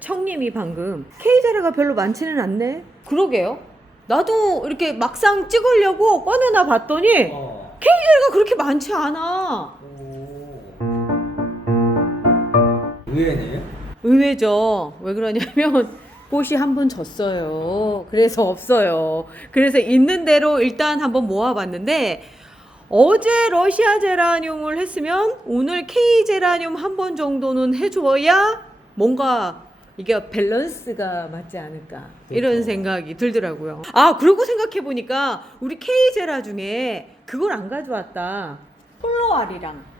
청님이 방금 K제라가 별로 많지는 않네. 그러게요. 나도 이렇게 막상 찍으려고 꺼내나 봤더니 K제라가 그렇게 많지 않아. 의외네. 의외죠. 왜 그러냐면 꽃이 한 번 졌어요. 그래서 없어요. 그래서 있는 대로 일단 한번 모아봤는데 어제 러시아 제라늄을 했으면 오늘 K 제라늄 한 번 정도는 해줘야 뭔가 이게 밸런스가 맞지 않을까 이런 그렇죠. 생각이 들더라고요. 아, 그리고 생각해 보니까 우리 K 제라 중에 그걸 안 가져왔다. 홀로아리랑.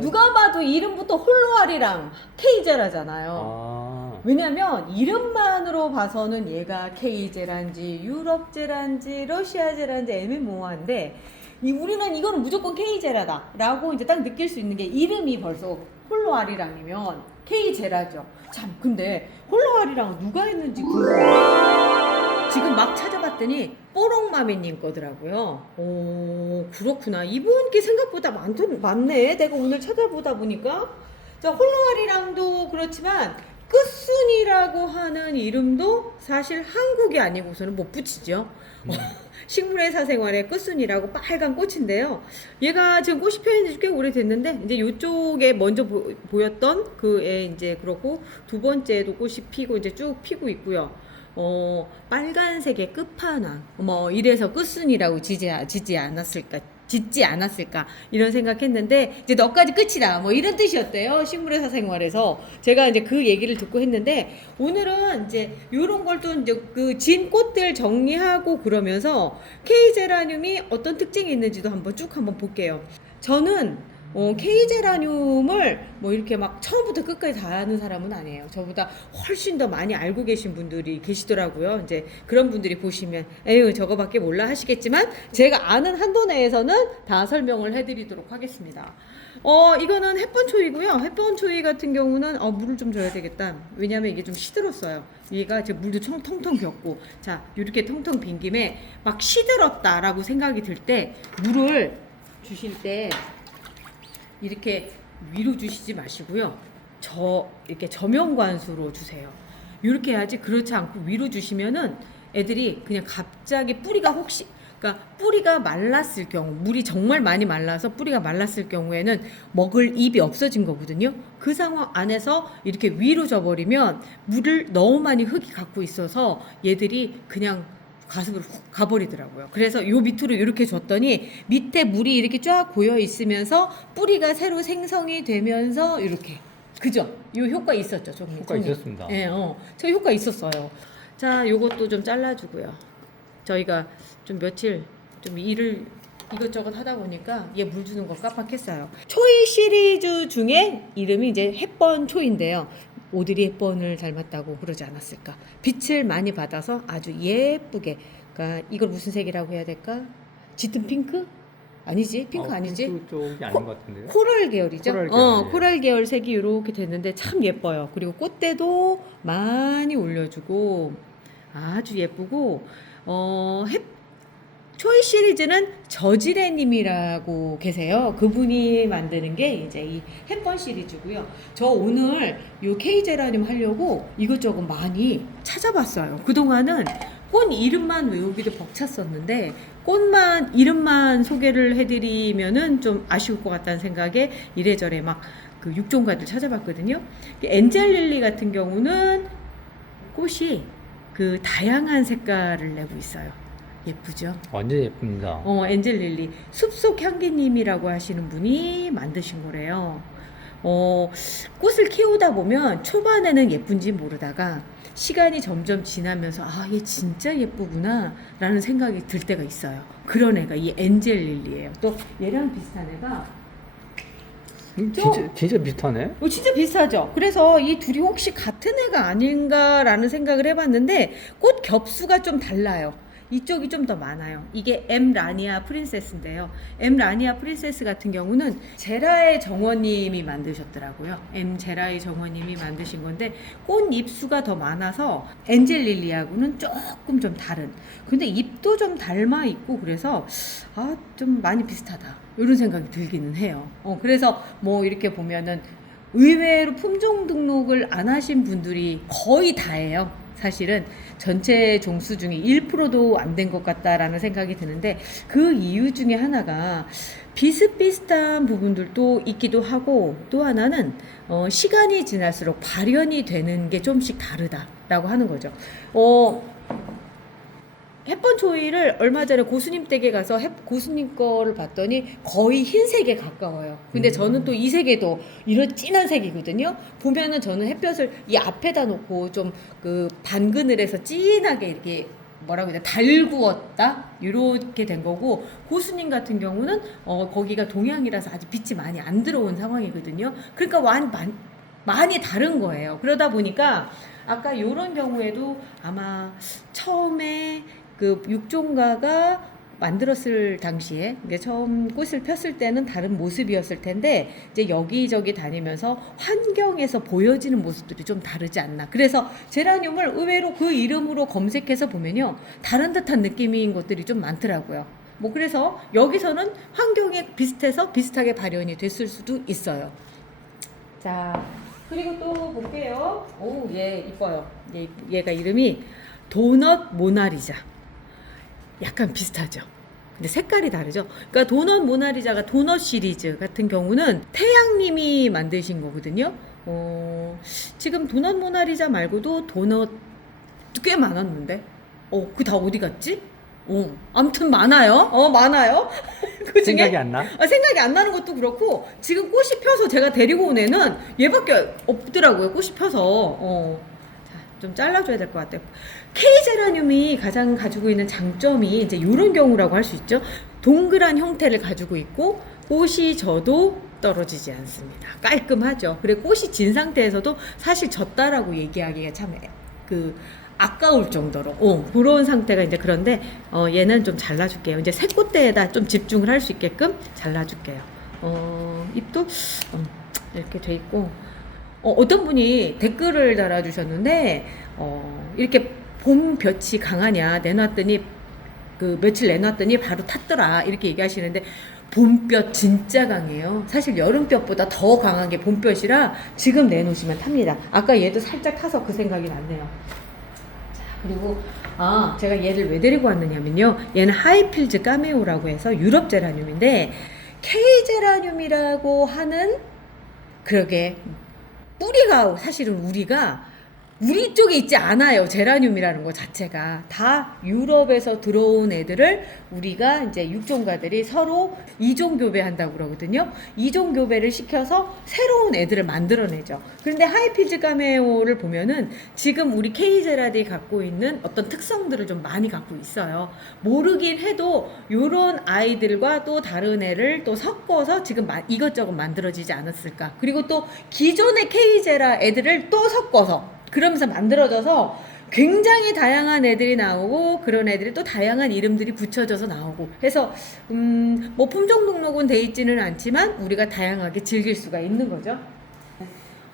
누가 봐도 이름부터 홀로아리랑 K 제라잖아요. 왜냐면 이름만으로 봐서는 얘가 K 제라인지 유럽 제라인지 러시아 제라인지 애매모호한데 우리는 이거는 무조건 K 제라다 라고 이제 딱 느낄 수 있는 게 이름이 벌써 홀로아리랑이면 K 제라죠. 참, 근데 홀로아리랑 누가 했는지 궁금해요. 지금 막 찾아봤더니 뽀록마미님 거더라고요. 오, 그렇구나. 이분 게 생각보다 많네. 내가 오늘 찾아보다 보니까. 자, 홀로아리랑도 그렇지만 끝순이라고 하는 이름도 사실 한국이 아니고서는 못 붙이죠. 식물의 사생활의 끝순이라고 빨간 꽃인데요. 얘가 지금 꽃이 펴있는 지 꽤 오래됐는데 이제 이쪽에 먼저 보였던 그 애 이제 그렇고 두 번째도 꽃이 피고 이제 쭉 피고 있고요. 빨간색의 끝판왕. 뭐 이래서 끝순이라고 짓지 않았을까 이런 생각했는데 이제 너까지 끝이다 뭐 이런 뜻이었대요. 식물의 사생활에서 제가 이제 그 얘기를 듣고 했는데 오늘은 이제 요런 걸 또 이제 그 진 꽃들 정리하고 그러면서 K 제라늄이 어떤 특징이 있는지도 한번 볼게요. 저는 K 제라늄을 뭐 이렇게 막 처음부터 끝까지 다 아는 사람은 아니에요. 저보다 훨씬 더 많이 알고 계신 분들이 계시더라고요. 이제 그런 분들이 보시면 에휴 저거밖에 몰라 하시겠지만 제가 아는 한도 내에서는 다 설명을 해드리도록 하겠습니다. 이거는 햇번초이고요. 햇번초이 같은 경우는 물을 좀 줘야 되겠다. 왜냐면 이게 좀 시들었어요. 얘가 이제 물도 텅텅 비었고, 자 이렇게 텅텅 빈 김에 막 시들었다라고 생각이 들 때 물을 주실 때 이렇게 위로 주시지 마시고요. 이렇게 저면관수로 주세요. 이렇게 해야지. 그렇지 않고 위로 주시면은 애들이 그냥 갑자기 그러니까 뿌리가 말랐을 경우, 물이 정말 많이 말라서 뿌리가 말랐을 경우에는 먹을 입이 없어진 거거든요. 그 상황 안에서 이렇게 위로 줘버리면 물을 너무 많이 흙이 갖고 있어서 얘들이 그냥 가습으로 훅 가버리더라고요. 그래서 요 밑으로 이렇게 줬더니 밑에 물이 이렇게 쫙 고여 있으면서 뿌리가 새로 생성이 되면서 이렇게, 그죠? 요 효과 있었죠, 종님. 효과 있었습니다. 예, 저 효과 있었어요. 자, 요것도 좀 잘라주고요. 저희가 좀 며칠 좀 일을 이것저것 하다 보니까 얘 물 주는 거 깜빡했어요. 초이 시리즈 중에 이름이 이제 햇번 초인데요. 오드리 햇번을 닮았다고 그러지 않았을까. 빛을 많이 받아서 아주 예쁘게, 그러니까 이걸 무슨 색이라고 해야 될까? 짙은 핑크? 아니지, 핑크 아니지? 핑크 쪽이 아닌 것 같은데요? 코랄 계열이죠. 코랄 계열, 코랄 계열 색이 이렇게 됐는데 참 예뻐요. 그리고 꽃대도 많이 올려주고 아주 예쁘고, 초이 시리즈는 저지레님이라고 계세요. 그분이 만드는 게 이제 이 햇번 시리즈고요. 저 오늘 요 K 제라늄 하려고 이것저것 많이 찾아봤어요. 그동안은 꽃 이름만 외우기도 벅찼었는데 꽃만 이름만 소개를 해드리면은 좀 아쉬울 것 같다는 생각에 이래저래 막 그 육종가들 찾아봤거든요. 엔젤 릴리 같은 경우는 꽃이 그 다양한 색깔을 내고 있어요. 예쁘죠? 완전 예쁩니다. 엔젤 릴리. 숲속 향기님이라고 하시는 분이 만드신 거래요. 꽃을 키우다 보면 초반에는 예쁜지 모르다가 시간이 점점 지나면서 얘 진짜 예쁘구나 라는 생각이 들 때가 있어요. 그런 애가 이 엔젤 릴리예요. 또 얘랑 비슷한 애가 진짜 비슷하네? 진짜 비슷하죠. 그래서 이 둘이 혹시 같은 애가 아닌가라는 생각을 해봤는데 꽃 겹수가 좀 달라요. 이쪽이 좀 더 많아요. 이게 M 라니아 프린세스인데요. M 라니아 프린세스 같은 경우는 제라의 정원님이 만드셨더라고요. M 제라의 정원님이 만드신 건데 꽃 잎수가 더 많아서 엔젤 릴리하고는 조금 좀 다른. 근데 잎도 좀 닮아 있고 그래서 좀 많이 비슷하다. 이런 생각이 들기는 해요. 그래서 뭐 이렇게 보면은 의외로 품종 등록을 안 하신 분들이 거의 다예요. 사실은 전체 종수 중에 1%도 안 된 것 같다라는 생각이 드는데, 그 이유 중에 하나가 비슷비슷한 부분들도 있기도 하고, 또 하나는 시간이 지날수록 발현이 되는 게 좀씩 다르다라고 하는 거죠. 햇번 초이를 얼마 전에 고수님 댁에 가서 고수님 거를 봤더니 거의 흰색에 가까워요. 근데 저는 또 이 색에도 이런 진한 색이거든요. 보면은 저는 햇볕을 이 앞에다 놓고 좀 그 반그늘에서 진하게 이렇게 뭐라고 해야 돼, 달구었다 이렇게 된 거고, 고수님 같은 경우는 거기가 동양이라서 아직 빛이 많이 안 들어온 상황이거든요. 그러니까 많이 다른 거예요. 그러다 보니까 아까 이런 경우에도 아마 처음에 그 육종가가 만들었을 당시에 이게 처음 꽃을 폈을 때는 다른 모습이었을 텐데, 이제 여기저기 다니면서 환경에서 보여지는 모습들이 좀 다르지 않나. 그래서 제라늄을 의외로 그 이름으로 검색해서 보면요, 다른 듯한 느낌인 것들이 좀 많더라고요. 뭐 그래서 여기서는 환경에 비슷해서 비슷하게 발현이 됐을 수도 있어요. 자, 그리고 또 볼게요. 오, 얘 이뻐요. 얘가 이름이 도넛 모나리자. 약간 비슷하죠. 근데 색깔이 다르죠. 그러니까 도넛 모나리자가 도넛 시리즈 같은 경우는 태양님이 만드신 거거든요. 지금 도넛 모나리자 말고도 도넛 꽤 많았는데, 그 다 어디 갔지? 아무튼 많아요. 많아요. 그 중에 생각이 안 나? 생각이 안 나는 것도 그렇고, 지금 꽃이 펴서 제가 데리고 온 애는 얘밖에 없더라고요. 꽃이 펴서. 좀 잘라줘야 될 것 같아요. K제라늄이 가장 가지고 있는 장점이 이제 이런 경우라고 할 수 있죠. 동그란 형태를 가지고 있고, 꽃이 져도 떨어지지 않습니다. 깔끔하죠. 그리고 꽃이 진 상태에서도 사실 졌다라고 얘기하기가 참 아까울 정도로 그런 상태가 이제, 그런데 얘는 좀 잘라줄게요. 이제 새 꽃대에다 좀 집중을 할 수 있게끔 잘라줄게요. 잎도 이렇게 돼 있고, 어떤 분이 댓글을 달아주셨는데, 이렇게 봄볕이 강하냐, 내놨더니 며칠 내놨더니 바로 탔더라, 이렇게 얘기하시는데, 봄볕 진짜 강해요. 사실 여름볕보다 더 강한 게 봄볕이라 지금 내놓으시면 탑니다. 아까 얘도 살짝 타서 그 생각이 났네요. 자, 그리고 제가 얘를 왜 데리고 왔느냐면요, 얘는 하이필즈 까메오라고 해서 유럽 제라늄인데, K 제라늄이라고 하는, 그러게 뿌리가 사실은 우리 쪽에 있지 않아요. 제라늄이라는 것 자체가 다 유럽에서 들어온 애들을 우리가 이제 육종가들이 서로 이종 교배한다고 그러거든요. 이종 교배를 시켜서 새로운 애들을 만들어내죠. 그런데 하이필즈 까메오를 보면은 지금 우리 K제라디 갖고 있는 어떤 특성들을 좀 많이 갖고 있어요. 모르긴 해도 요런 아이들과 또 다른 애를 또 섞어서 지금 이것저것 만들어지지 않았을까. 그리고 또 기존의 K제라 애들을 또 섞어서 그러면서 만들어져서 굉장히 다양한 애들이 나오고, 그런 애들이 또 다양한 이름들이 붙여져서 나오고 해서 뭐 품종 등록은 돼 있지는 않지만 우리가 다양하게 즐길 수가 있는 거죠.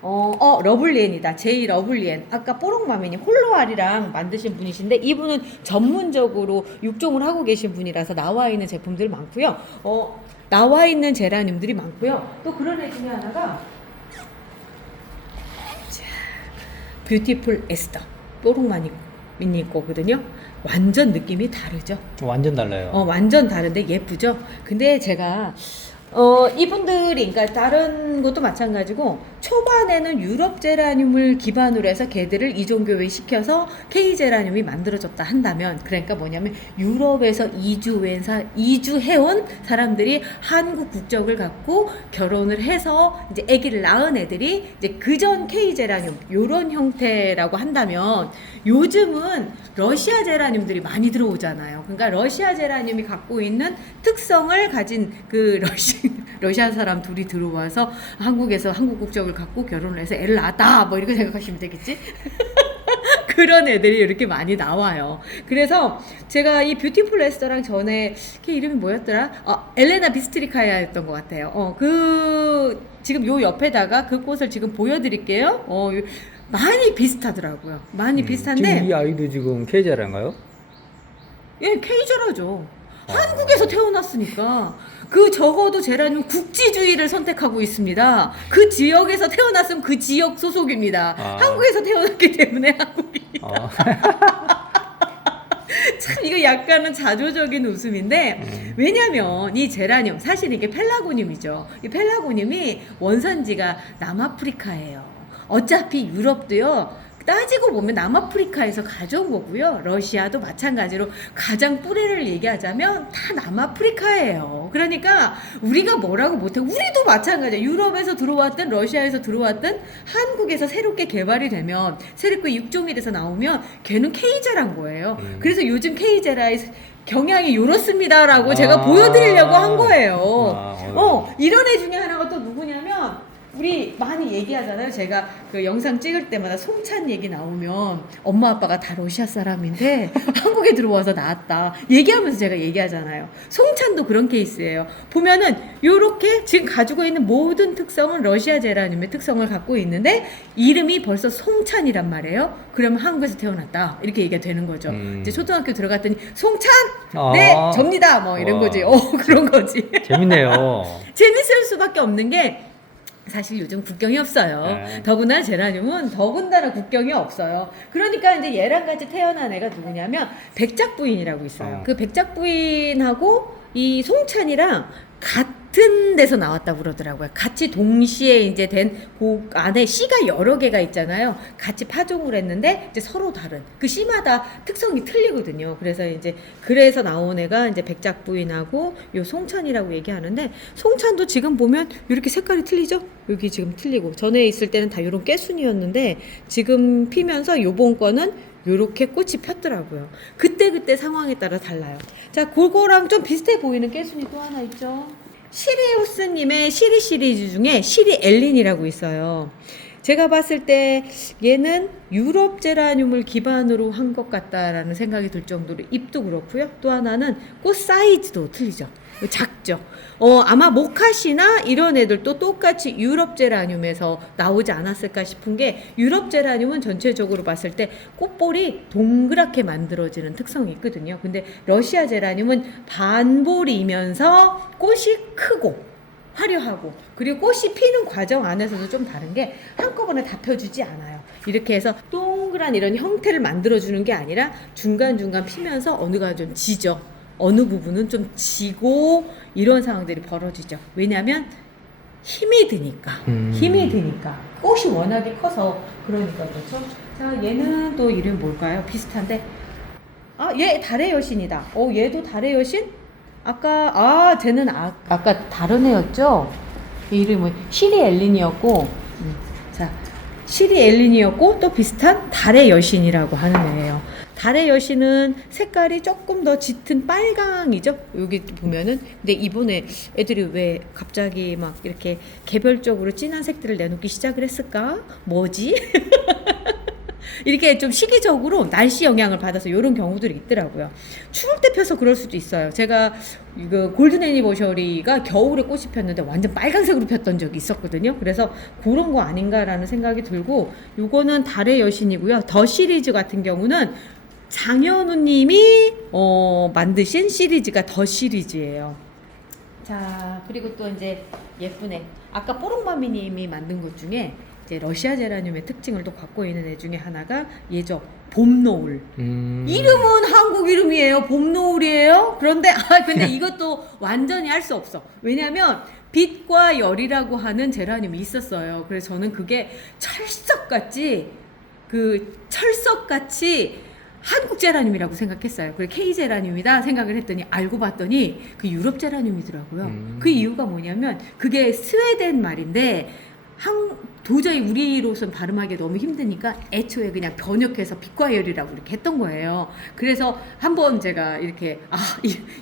러블리엔이다. 제이 러블리엔. 아까 뽀록마미님 홀로알이랑 만드신 분이신데, 이분은 전문적으로 육종을 하고 계신 분이라서 나와 있는 제품들 많고요. 나와 있는 제라늄들이 많고요. 또 그런 애 중에 하나가 뷰티풀 에스더, 뽀록마니님 거거든요. 완전 느낌이 다르죠. 완전 달라요. 완전 다른데 예쁘죠. 근데 제가 이분들이, 그러니까 다른 것도 마찬가지고, 초반에는 유럽 제라늄을 기반으로 해서 걔들을 이종교배 시켜서 K 제라늄이 만들어졌다 한다면, 그러니까 뭐냐면 유럽에서 이주해온 사람들이 한국 국적을 갖고 결혼을 해서 이제 아기를 낳은 애들이 이제 그전 K 제라늄 요런 형태라고 한다면, 요즘은 러시아 제라늄들이 많이 들어오잖아요. 그러니까 러시아 제라늄이 갖고 있는 특성을 가진 그 러시아 사람 둘이 들어와서 한국에서 한국 국적을 갖고 결혼을 해서 애를 낳았다, 뭐 이렇게 생각하시면 되겠지. 그런 애들이 이렇게 많이 나와요. 그래서 제가 이 뷰티풀 에스더랑 전에 걔 이름이 뭐였더라? 엘레나 비스트리카야였던 것 같아요. 지금 요 옆에다가 그 꽃을 지금 보여드릴게요. 많이 비슷하더라고요. 많이 비슷한데, 지금 이 아이도 지금 K제라인가요? 예, K제라죠. 한국에서 태어났으니까 그 적어도 제라늄 국지주의를 선택하고 있습니다. 그 지역에서 태어났으면 그 지역 소속입니다. 한국에서 태어났기 때문에 한국입니다. 참 이거 약간은 자조적인 웃음인데 왜냐면 이 제라늄 사실 이게 펠라고늄이죠. 이 펠라고늄이 원산지가 남아프리카예요. 어차피 유럽도요. 따지고 보면 남아프리카에서 가져온 거고요. 러시아도 마찬가지로 가장 뿌리를 얘기하자면 다 남아프리카예요. 그러니까 우리가 뭐라고 못해. 우리도 마찬가지예요. 유럽에서 들어왔든 러시아에서 들어왔든 한국에서 새롭게 개발이 되면 새롭게 육종이 돼서 나오면 걔는 케이제라인 거예요. 그래서 요즘 케이제라의 경향이 이렇습니다라고 제가 보여드리려고 한 거예요. 이런 애 중에 하나가 또 누구냐면 우리 많이 얘기하잖아요. 제가 그 영상 찍을 때마다 송찬 얘기 나오면 엄마 아빠가 다 러시아 사람인데 한국에 들어와서 나왔다 얘기하면서 제가 얘기하잖아요. 송찬도 그런 케이스예요. 보면은 요렇게 지금 가지고 있는 모든 특성은 러시아 제라늄의 특성을 갖고 있는데 이름이 벌써 송찬이란 말이에요. 그러면 한국에서 태어났다 이렇게 얘기가 되는 거죠. 이제 초등학교 들어갔더니 송찬 네 접니다 뭐 이런 거지. 그런 거지. 재밌네요. 재밌을 수밖에 없는 게 사실 요즘 국경이 없어요. 더구나 제라늄은 더군다나 국경이 없어요. 그러니까 이제 얘랑 같이 태어난 애가 누구냐면 백작부인이라고 있어요. 그 백작부인하고 이 송찬이랑 같은 데서 나왔다고 그러더라고요. 같이 동시에 이제 된 그 안에 씨가 여러 개가 있잖아요. 같이 파종을 했는데 이제 서로 다른 그 씨마다 특성이 틀리거든요. 그래서 나온 애가 이제 백작부인하고 요 송찬이라고 얘기하는데 송찬도 지금 보면 이렇게 색깔이 틀리죠? 여기 지금 틀리고 전에 있을 때는 다 이런 깨순이었는데 지금 피면서 요번 거는 요렇게 꽃이 폈더라고요. 그때 상황에 따라 달라요. 자, 그거랑 좀 비슷해 보이는 깨순이 또 하나 있죠. 시리우스님의 시리 시리즈 중에 시리 엘린이라고 있어요. 제가 봤을 때 얘는 유럽 제라늄을 기반으로 한 것 같다라는 생각이 들 정도로 잎도 그렇고요. 또 하나는 꽃 사이즈도 틀리죠. 작죠. 아마 모카시나 이런 애들도 똑같이 유럽 제라늄에서 나오지 않았을까 싶은 게 크롭 제라늄은 전체적으로 봤을 때 꽃볼이 동그랗게 만들어지는 특성이 있거든요. 근데 러시아 제라늄은 반볼이면서 꽃이 크고 화려하고 그리고 꽃이 피는 과정 안에서도 좀 다른 게 한꺼번에 다 펴주지 않아요. 이렇게 해서 동그란 이런 형태를 만들어주는 게 아니라 중간중간 피면서 어느가 좀 지죠. 어느 부분은 좀 지고 이런 상황들이 벌어지죠. 왜냐하면 힘이 드니까 꽃이 워낙에 커서 그러니까 그렇죠. 자, 얘는 또 이름 뭘까요? 비슷한데 얘 달의 여신이다. 얘도 달의 여신? 쟤는 아까 다른 애였죠? 이름은 시리 엘린이었고 자, 시리 엘린이었고 또 비슷한 달의 여신이라고 하는 애예요. 달의 여신은 색깔이 조금 더 짙은 빨강이죠. 여기 보면은. 근데 이번에 애들이 왜 갑자기 막 이렇게 개별적으로 진한 색들을 내놓기 시작을 했을까? 뭐지? 이렇게 좀 시기적으로 날씨 영향을 받아서 이런 경우들이 있더라고요. 추울 때 펴서 그럴 수도 있어요. 제가 이거 골든 애니버셔리가 겨울에 꽃이 폈는데 완전 빨간색으로 폈던 적이 있었거든요. 그래서 그런 거 아닌가라는 생각이 들고, 요거는 달의 여신이고요. 더 시리즈 같은 경우는 장현우님이 만드신 시리즈가 더 시리즈예요. 자, 그리고 또 이제 예쁘네. 아까 뽀록마미님이 만든 것 중에 이제 러시아 제라늄의 특징을 또 갖고 있는 애 중에 하나가 얘죠. 봄노을. 이름은 한국 이름이에요. 봄노을이에요. 그런데 근데 이것도 완전히 할 수 없어. 왜냐면 빛과 열이라고 하는 제라늄이 있었어요. 그래서 저는 그게 철석같이 한국 제라늄이라고 생각했어요. 그래 K 제라늄이다 생각을 했더니 알고 봤더니 그 유럽 제라늄이더라고요. 그 이유가 뭐냐면 그게 스웨덴 말인데 도저히 우리로선 발음하기 너무 힘드니까 애초에 그냥 번역해서 빛과 열이라고 이렇게 했던 거예요. 그래서 한번 제가 이렇게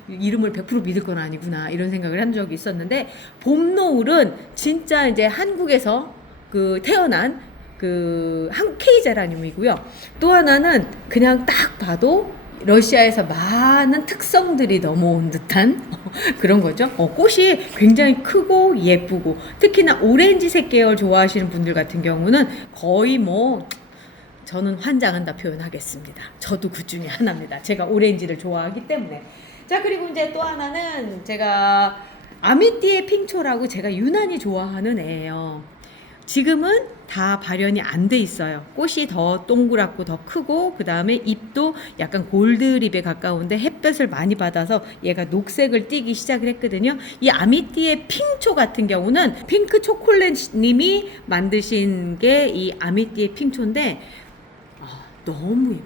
이름을 100% 믿을 건 아니구나 이런 생각을 한 적이 있었는데, 봄노을은 진짜 이제 한국에서 태어난 한국 K 제라늄이고요. 또 하나는 그냥 딱 봐도 러시아에서 많은 특성들이 넘어온 듯한 그런 거죠. 꽃이 굉장히 크고 예쁘고, 특히나 오렌지색 계열 좋아하시는 분들 같은 경우는 거의 저는 환장한다 표현하겠습니다. 저도 그 중에 하나입니다. 제가 오렌지를 좋아하기 때문에. 자, 그리고 이제 또 하나는 제가 아미띠의 핑초라고 제가 유난히 좋아하는 애예요. 지금은 다 발현이 안 돼 있어요. 꽃이 더 동그랗고 더 크고, 그 다음에 잎도 약간 골드립에 가까운데 햇볕을 많이 받아서 얘가 녹색을 띠기 시작을 했거든요. 이 아미띠의 핑초 같은 경우는 핑크 초콜릿님이 만드신 게 이 아미띠의 핑초인데 너무 예뻐요.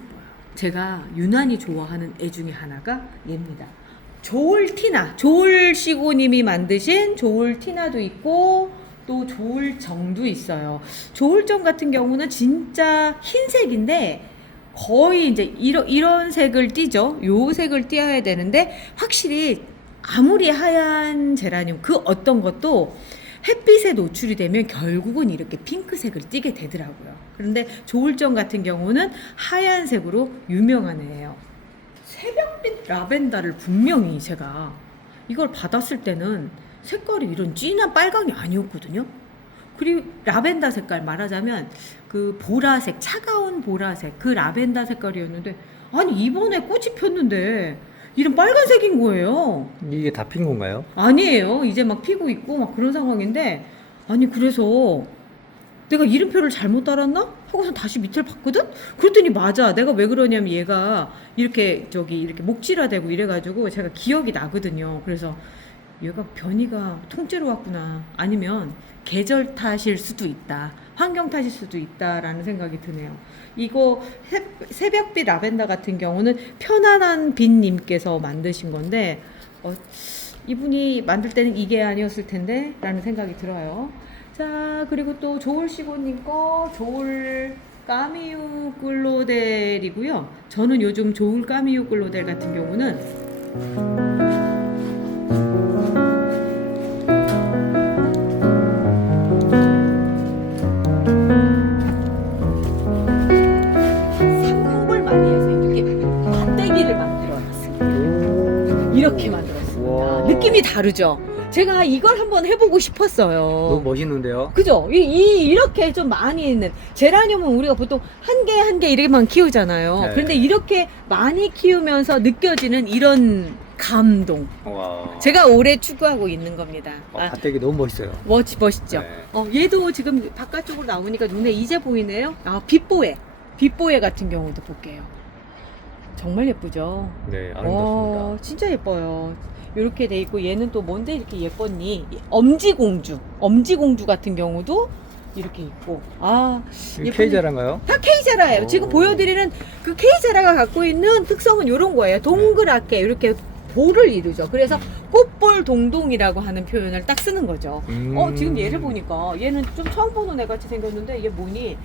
제가 유난히 좋아하는 애 중에 하나가 얘입니다. 조울티나, 조울시고님이 만드신 조울티나도 있고 또 조울정도 있어요. 조울정 같은 경우는 진짜 흰색인데 거의 이제 이런 색을 띠죠. 요 색을 띠어야 되는데 확실히 아무리 하얀 제라늄 그 어떤 것도 햇빛에 노출이 되면 결국은 이렇게 핑크색을 띠게 되더라고요. 그런데 조울정 같은 경우는 하얀색으로 유명한 애예요. 새벽빛 라벤더를 분명히 제가 이걸 받았을 때는 색깔이 이런 진한 빨강이 아니었거든요. 그리고 라벤더 색깔 말하자면 그 보라색, 차가운 보라색 그 라벤더 색깔이었는데 아니 이번에 꽃이 폈는데 이런 빨간색인 거예요. 이게 다 핀 건가요? 아니에요. 이제 막 피고 있고 막 그런 상황인데 아니 그래서 내가 이름표를 잘못 달았나? 하고서 다시 밑을 봤거든? 그랬더니 맞아. 내가 왜 그러냐면 얘가 이렇게 이렇게 목질화되고 이래가지고 제가 기억이 나거든요. 그래서 얘가 변이가 통째로 왔구나. 아니면 계절 탓일 수도 있다. 환경 탓일 수도 있다라는 생각이 드네요. 이거 새벽빛 라벤더 같은 경우는 편안한 빛님께서 만드신 건데 이분이 만들 때는 이게 아니었을 텐데 라는 생각이 들어요. 자, 그리고 또 조울시고님 거 조울 까미유 글로델이고요. 저는 요즘 조울 까미유 글로델 같은 경우는 삼국을 많이 해서 이렇게 밭대기를 만들어놨습니다. 이렇게 만들었습니다. 우와. 느낌이 다르죠? 제가 이걸 한번 해보고 싶었어요. 너무 멋있는데요? 그죠? 이렇게 좀 많이 있는 제라늄은 우리가 보통 한 개 이렇게만 키우잖아요. 네. 그런데 이렇게 많이 키우면서 느껴지는 이런 감동. 와. 제가 올해 추구하고 있는 겁니다. 밭대기 너무 멋있어요. 멋있죠? 네. 얘도 지금 바깥쪽으로 나오니까 눈에 이제 보이네요. 빛보에 같은 경우도 볼게요. 정말 예쁘죠? 네, 아름답습니다. 진짜 예뻐요. 이렇게 돼 있고 얘는 또 뭔데 이렇게 예뻤니? 엄지공주 같은 경우도 이렇게 있고 이게 케이자란가요? 다 케이제라예요. 지금 보여드리는 그 케이제라가 갖고 있는 특성은 이런 거예요. 동그랗게 이렇게 볼을 이루죠. 그래서 꽃볼 동동이라고 하는 표현을 딱 쓰는 거죠. 지금 얘를 보니까 얘는 좀 처음 보는 애 같이 생겼는데 이게 뭐니?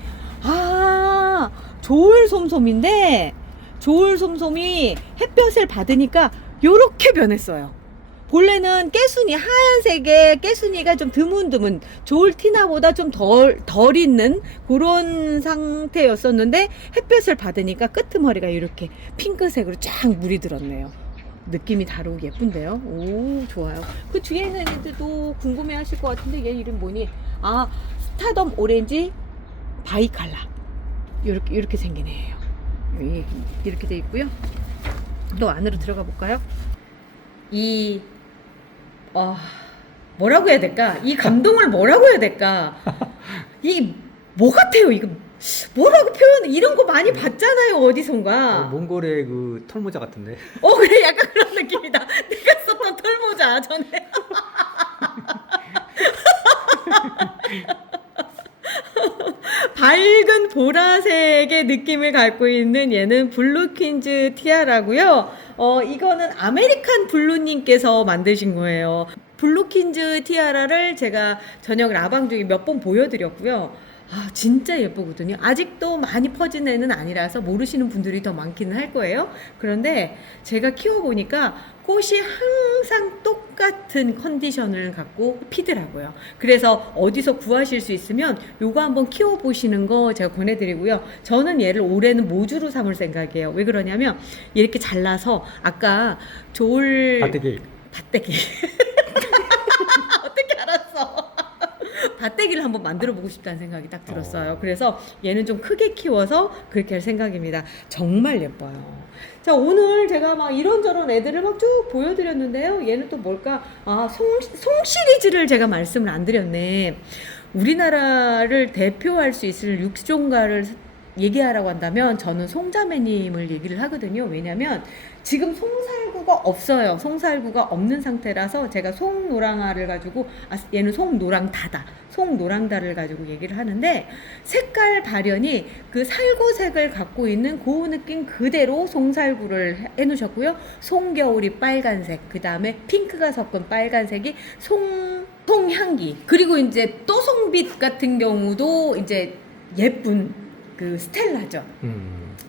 조울솜솜인데 조울솜솜이 햇볕을 받으니까 요렇게 변했어요. 본래는 깨순이 하얀색의 깨순이가 좀 드문드문 조울티나보다 좀 덜 있는 그런 상태였었는데 햇볕을 받으니까 끄트머리가 이렇게 핑크색으로 쫙 물이 들었네요. 느낌이 다르고 예쁜데요. 오, 좋아요. 그 뒤에는 애들도 궁금해 하실 것 같은데 얘 이름 뭐니? 스타덤 오렌지 바이칼라. 이렇게 생긴 애예요. 이렇게 돼 있고요. 또 안으로 들어가 볼까요? 뭐라고 해야 될까? 이 감동을 뭐라고 해야 될까? 이 뭐 같아요? 이거 뭐라고 표현해? 이런 거 많이 봤잖아요, 어디선가. 몽골의 그 털모자 같은데. 그래, 약간 그런 느낌이다. 내가 썼던 털모자 전에. 밝은 보라색의 느낌을 갖고 있는 얘는 블루퀸즈 티아라고요. 이거는 아메리칸 블루님께서 만드신 거예요. 블루퀸즈 티아라를 제가 저녁 라방 중에 몇 번 보여드렸고요. 진짜 예쁘거든요. 아직도 많이 퍼진 애는 아니라서 모르시는 분들이 더 많기는 할 거예요. 그런데 제가 키워보니까 꽃이 항상 똑같은 컨디션을 갖고 피더라고요. 그래서 어디서 구하실 수 있으면 요거 한번 키워보시는 거 제가 권해드리고요. 저는 얘를 올해는 모주로 삼을 생각이에요. 왜 그러냐면 이렇게 잘라서 아까 밭대기 어떻게 알았어? 밭대기를 한번 만들어 보고 싶다는 생각이 딱 들었어요. 그래서 얘는 좀 크게 키워서 그렇게 할 생각입니다. 정말 예뻐요. 자, 오늘 제가 막 이런저런 애들을 막 쭉 보여드렸는데요. 얘는 또 뭘까? 아, 송 시리즈를 제가 말씀을 안 드렸네. 우리나라를 대표할 수 있을 육종가를 얘기하라고 한다면 저는 송자매님을 얘기를 하거든요. 왜냐면 지금 송살구가 없어요. 송살구가 없는 상태라서 제가 송노랑아를 가지고 얘는 송노랑다다. 송노랑다를 가지고 얘기를 하는데 색깔 발현이 그 살구색을 갖고 있는 그 느낌 그대로 송살구를 해놓으셨고요. 송겨울이 빨간색, 그 다음에 핑크가 섞은 빨간색이 송향기, 그리고 이제 또송빛 같은 경우도 이제 예쁜 그 스텔라죠.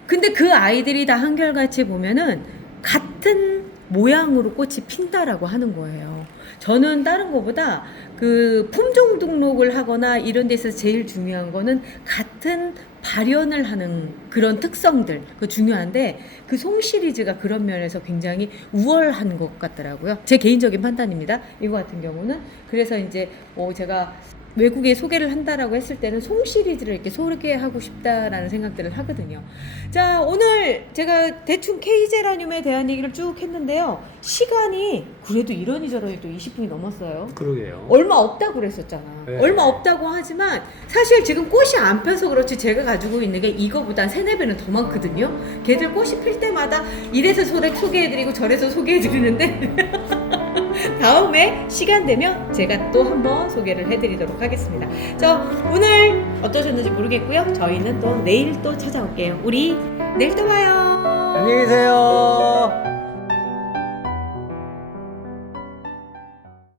근데 그 아이들이 다 한결같이 보면은 같은 모양으로 꽃이 핀다라고 하는 거예요. 저는 다른 거보다 그 품종 등록을 하거나 이런 데서 제일 중요한 거는 같은 발현을 하는 그런 특성들, 그 중요한데 그 송 시리즈가 그런 면에서 굉장히 우월한 것 같더라고요. 제 개인적인 판단입니다. 이거 같은 경우는. 그래서 이제 제가 외국에 소개를 한다라고 했을 때는 송 시리즈를 이렇게 소개하고 싶다라는 생각들을 하거든요. 자, 오늘 제가 대충 K제라늄에 대한 얘기를 쭉 했는데요. 시간이 그래도 이러니 저러니 또 20분이 넘었어요. 그러게요. 얼마 없다고 그랬었잖아. 네. 얼마 없다고 하지만 사실 지금 꽃이 안 펴서 그렇지 제가 가지고 있는 게 이거보다 3-4배는 더 많거든요. 걔들 꽃이 필 때마다 이래서 소개해드리고 저래서 소개해드리는데 다음에 시간 되면 제가 또 한번 소개를 해드리도록 하겠습니다. 자, 오늘 어떠셨는지 모르겠고요. 저희는 또 내일 또 찾아올게요. 우리 내일 또 봐요. 안녕히 계세요.